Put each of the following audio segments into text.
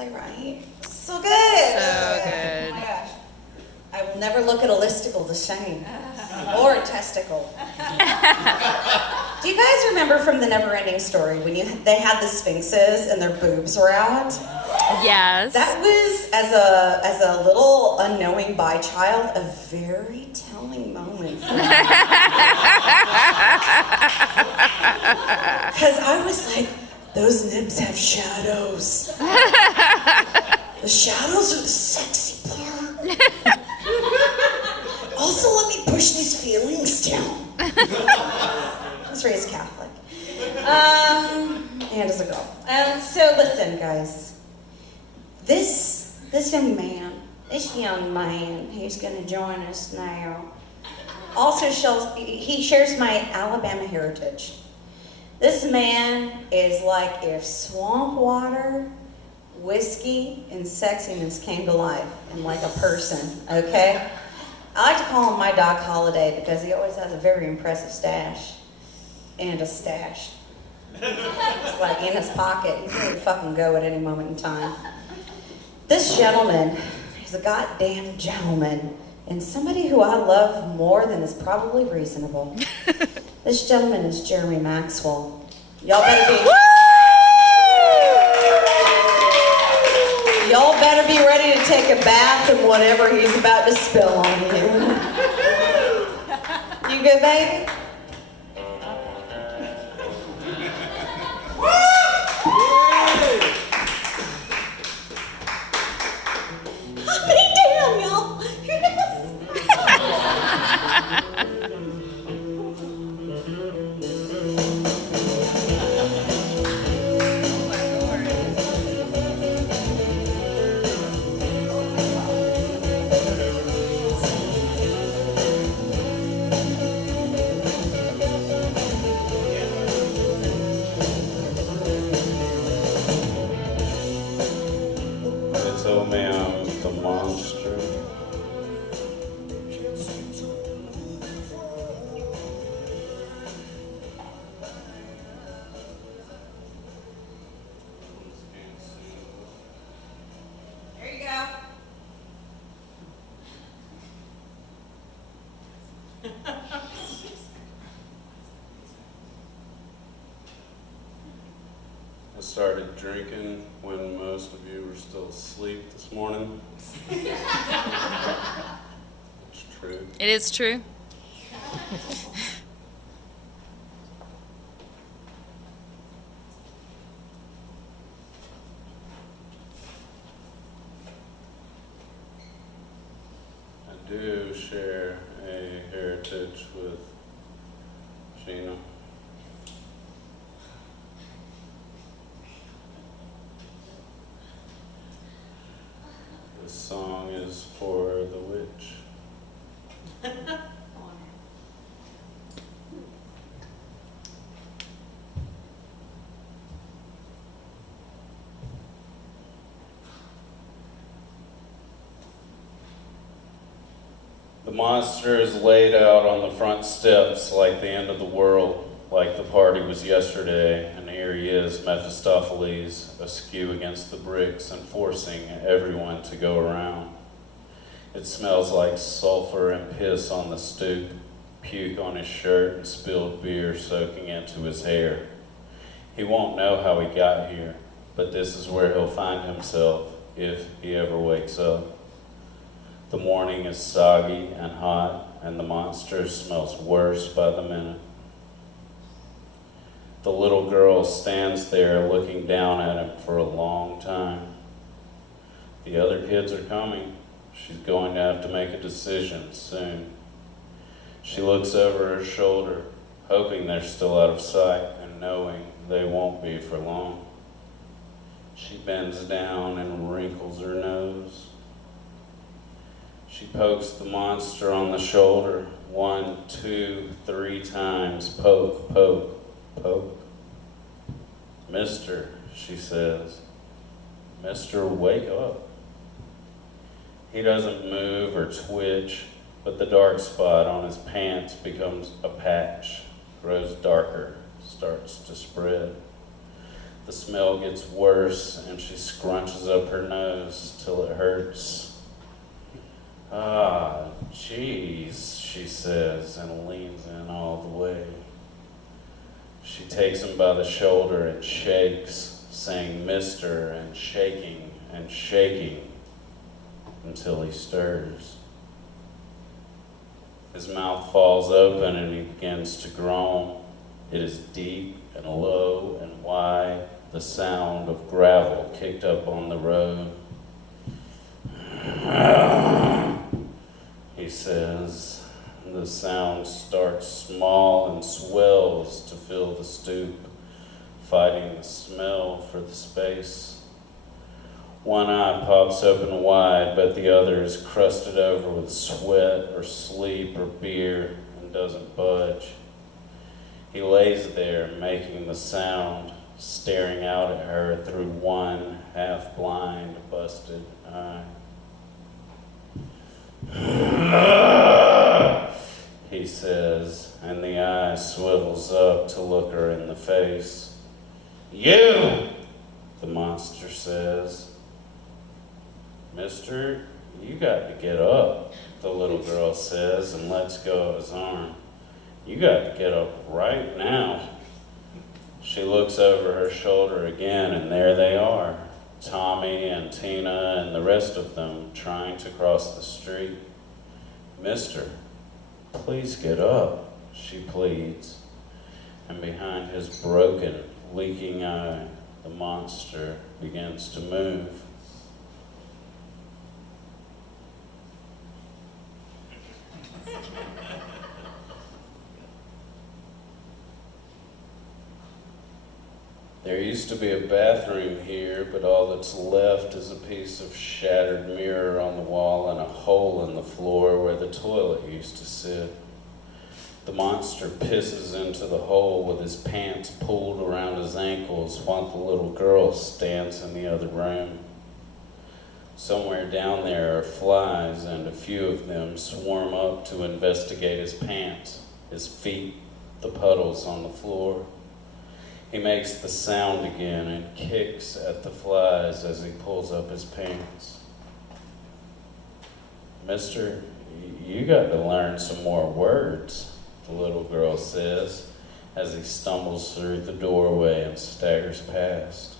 that right? So good. So good. Oh my gosh. I will never look at a listicle the same. Or a testicle. Do you guys remember from the Neverending Story when they had the sphinxes and their boobs were out? Yes. That was, as a little unknowing bi child, a very telling moment for me. Because I was like, those nibs have shadows. The shadows are the sexy part. Also, let me push these feelings down. I was raised Catholic. And as a girl. So listen, guys. This young man, he's going to join us now, also he shares my Alabama heritage. This man is like if swamp water, whiskey, and sexiness came to life in like a person, okay? I like to call him my Doc Holliday because he always has a very impressive stash and a stash. It's like in his pocket. He's ready to fucking go at any moment in time. This gentleman is a goddamn gentleman and somebody who I love more than is probably reasonable. This gentleman is Jeremy Maxwell. Y'all better be ready to take a bath in whatever he's about to spill on you. You good, baby? Damn, y'all. They told me I'm the monster. There you go. I started drinking when most of you were still asleep this morning. It's true. It is true. I do share a heritage with Sheena. This song is for the witch. The monster is laid out on the front steps like the end of the world, like the party was yesterday, and here he is, Mephistopheles, askew against the bricks and forcing everyone to go around. It smells like sulfur and piss on the stoop, puke on his shirt, and spilled beer soaking into his hair. He won't know how he got here, but this is where he'll find himself if he ever wakes up. The morning is soggy and hot, and the monster smells worse by the minute. The little girl stands there looking down at him for a long time. The other kids are coming. She's going to have to make a decision soon. She looks over her shoulder, hoping they're still out of sight and knowing they won't be for long. She bends down and wrinkles her nose. She pokes the monster on the shoulder 1, 2, 3 times. Poke, poke, poke. Mister, she says. Mister, wake up. He doesn't move or twitch, but the dark spot on his pants becomes a patch, grows darker, starts to spread. The smell gets worse, and she scrunches up her nose till it hurts. Ah, jeez, she says, and leans in all the way. She takes him by the shoulder and shakes, saying "Mister," and shaking until he stirs. His mouth falls open and he begins to groan. It is deep and low and wide, the sound of gravel kicked up on the road. He says. The sound starts small and swells to fill the stoop, fighting the smell for the space. One eye pops open wide, but the other is crusted over with sweat or sleep or beer and doesn't budge. He lays there, making the sound, staring out at her through one half-blind, busted eye. He says, and the eye swivels up to look her in the face. "You!" the monster says. "Mister, you got to get up," the little girl says, and lets go of his arm. "You got to get up right now." She looks over her shoulder again, and there they are, Tommy and Tina and the rest of them trying to cross the street. "Mister, please get up," she pleads, and behind his broken, leaking eye, the monster begins to move. There used to be a bathroom here, but all that's left is a piece of shattered mirror on the wall and a hole in the floor where the toilet used to sit. The monster pisses into the hole with his pants pulled around his ankles while the little girl stands in the other room. Somewhere down there are flies, and a few of them swarm up to investigate his pants, his feet, the puddles on the floor. He makes the sound again and kicks at the flies as he pulls up his pants. "Mister, you got to learn some more words," the little girl says as he stumbles through the doorway and staggers past.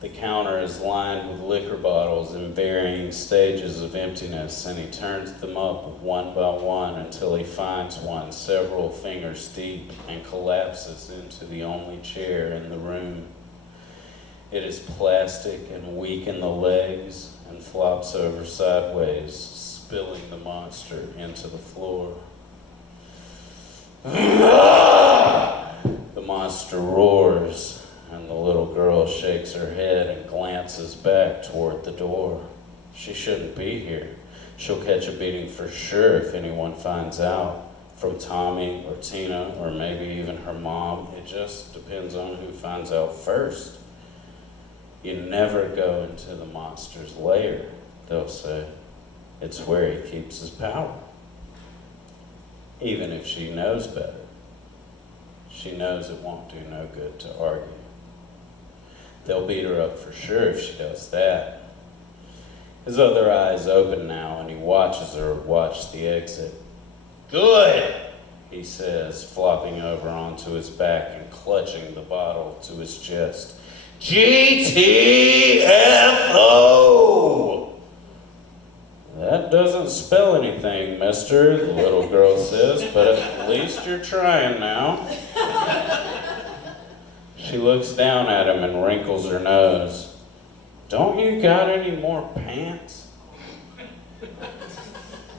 The counter is lined with liquor bottles in varying stages of emptiness, and he turns them up one by one until he finds one several fingers deep and collapses into the only chair in the room. It is plastic and weak in the legs and flops over sideways, spilling the monster into the floor. The monster roars, and the little girl shakes her head and glances back toward the door. She shouldn't be here. She'll catch a beating for sure if anyone finds out. From Tommy or Tina or maybe even her mom. It just depends on who finds out first. "You never go into the monster's lair," they'll say. "It's where he keeps his power." Even if she knows better, she knows it won't do no good to argue. They'll beat her up for sure if she does that. His other eye is open now, and he watches her watch the exit. "Good," he says, flopping over onto his back and clutching the bottle to his chest. "GTFO!" "That doesn't spell anything, mister," the little girl says, "but at least you're trying now." She looks down at him and wrinkles her nose. "Don't you got any more pants?"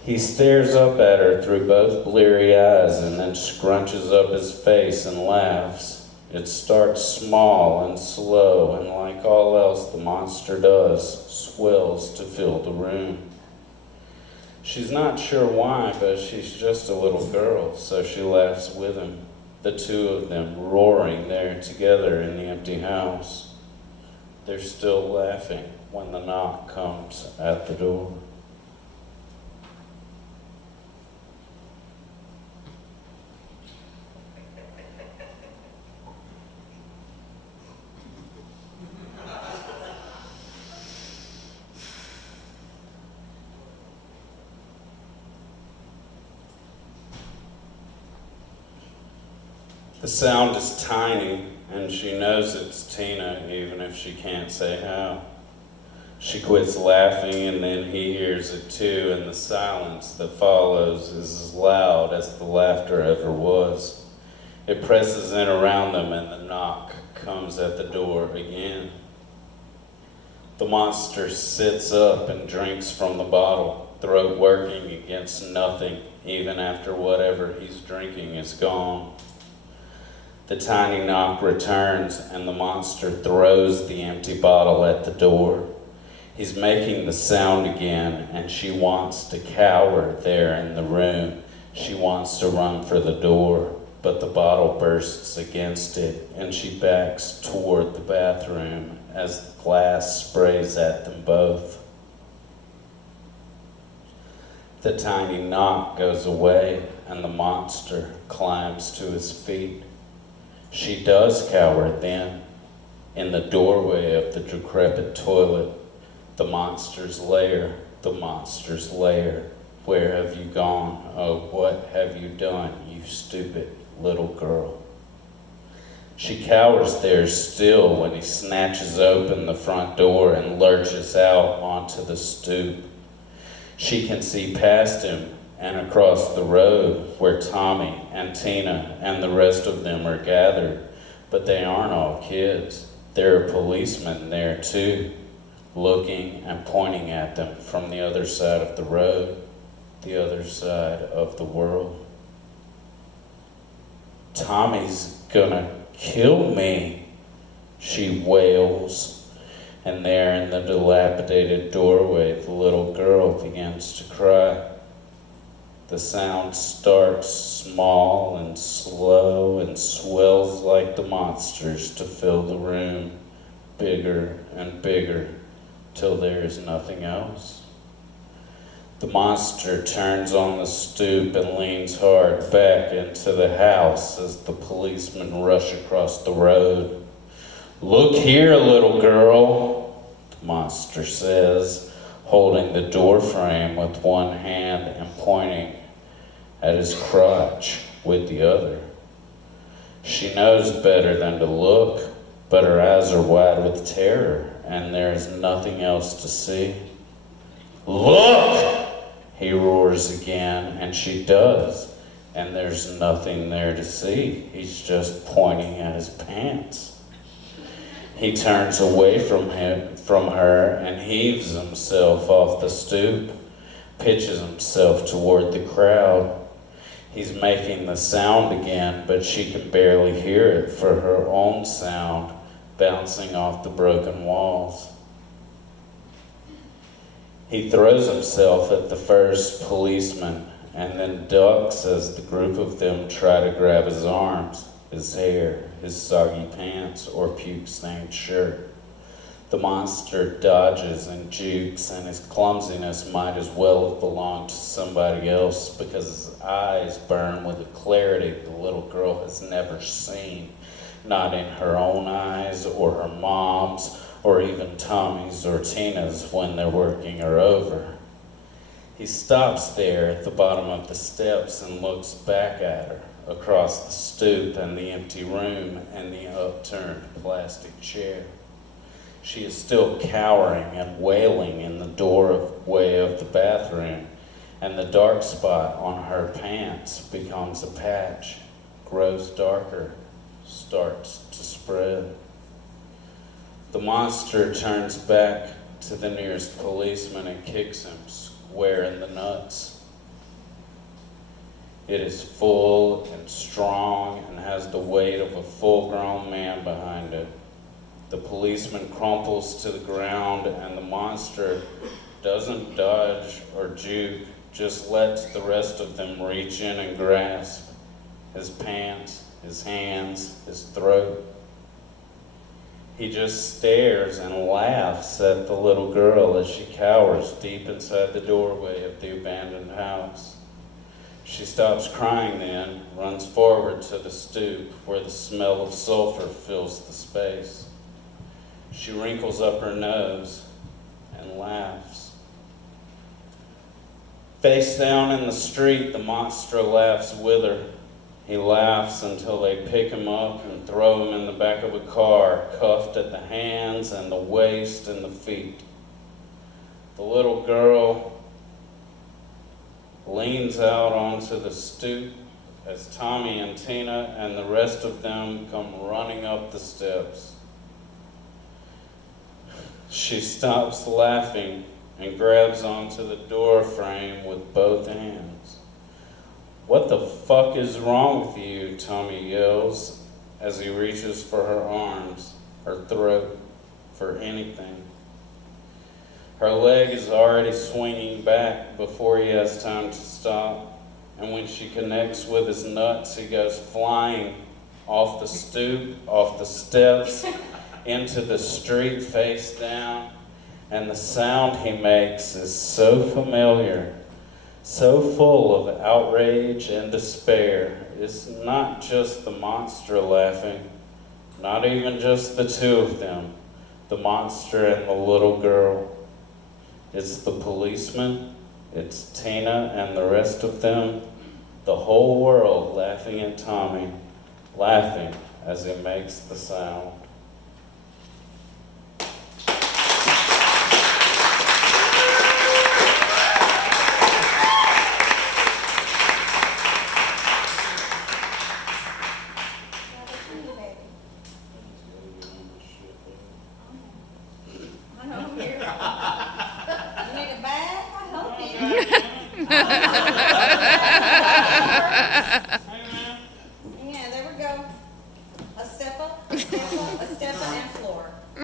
He stares up at her through both bleary eyes and then scrunches up his face and laughs. It starts small and slow, and like all else the monster does, swells to fill the room. She's not sure why, but she's just a little girl, so she laughs with him. The two of them roaring there together in the empty house. They're still laughing when the knock comes at the door. The sound is tiny, and she knows it's Tina, even if she can't say how. She quits laughing, and then he hears it too, and the silence that follows is as loud as the laughter ever was. It presses in around them, and the knock comes at the door again. The monster sits up and drinks from the bottle, throat working against nothing, even after whatever he's drinking is gone. The tiny knock returns, and the monster throws the empty bottle at the door. He's making the sound again, and she wants to cower there in the room. She wants to run for the door, but the bottle bursts against it, and she backs toward the bathroom as the glass sprays at them both. The tiny knock goes away, and the monster climbs to his feet. She does cower then, in the doorway of the decrepit toilet. The monster's lair, the monster's lair. Where have you gone? Oh, what have you done, you stupid little girl? She cowers there still when he snatches open the front door and lurches out onto the stoop. She can see past him and across the road where Tommy and Tina and the rest of them are gathered, but they aren't all kids. There are policemen there too, looking and pointing at them from the other side of the road, the other side of the world. Tommy's gonna kill me, she wails, and there in the dilapidated doorway the little girl begins to cry. The sound starts small and slow and swells like the monsters to fill the room, bigger and bigger, till there is nothing else. The monster turns on the stoop and leans hard back into the house as the policemen rush across the road. "Look here, little girl," the monster says, holding the door frame with one hand and pointing at his crotch with the other. She knows better than to look, but her eyes are wide with terror, and there is nothing else to see. "Look!" he roars again, and she does, and there's nothing there to see. He's just pointing at his pants. He turns away from her, and heaves himself off the stoop, pitches himself toward the crowd. He's making the sound again, but she can barely hear it for her own sound bouncing off the broken walls. He throws himself at the first policeman and then ducks as the group of them try to grab his arms, his hair, his soggy pants, or puke-stained shirt. The monster dodges and jukes, and his clumsiness might as well have belonged to somebody else because his eyes burn with a clarity the little girl has never seen, not in her own eyes or her mom's or even Tommy's or Tina's when they're working her over. He stops there at the bottom of the steps and looks back at her across the stoop and the empty room and the upturned plastic chair. She is still cowering and wailing in the doorway of the bathroom, and the dark spot on her pants becomes a patch, grows darker, starts to spread. The monster turns back to the nearest policeman and kicks him square in the nuts. It is full and strong and has the weight of a full-grown man behind it. The policeman crumples to the ground, and the monster doesn't dodge or juke, just lets the rest of them reach in and grasp his pants, his hands, his throat. He just stares and laughs at the little girl as she cowers deep inside the doorway of the abandoned house. She stops crying then, runs forward to the stoop where the smell of sulfur fills the space. She wrinkles up her nose and laughs. Face down in the street, the monster laughs with her. He laughs until they pick him up and throw him in the back of a car, cuffed at the hands and the waist and the feet. The little girl leans out onto the stoop as Tommy and Tina and the rest of them come running up the steps. She stops laughing and grabs onto the door frame with both hands. "What the fuck is wrong with you?" Tommy yells as he reaches for her arms, her throat, for anything. Her leg is already swinging back before he has time to stop, and when she connects with his nuts, he goes flying off the stoop, off the steps, into the street face down, and the sound he makes is so familiar, so full of outrage and despair. It's not just the monster laughing, not even just the two of them, the monster and the little girl. It's the policeman, it's Tina and the rest of them, the whole world laughing at Tommy, laughing as he makes the sound.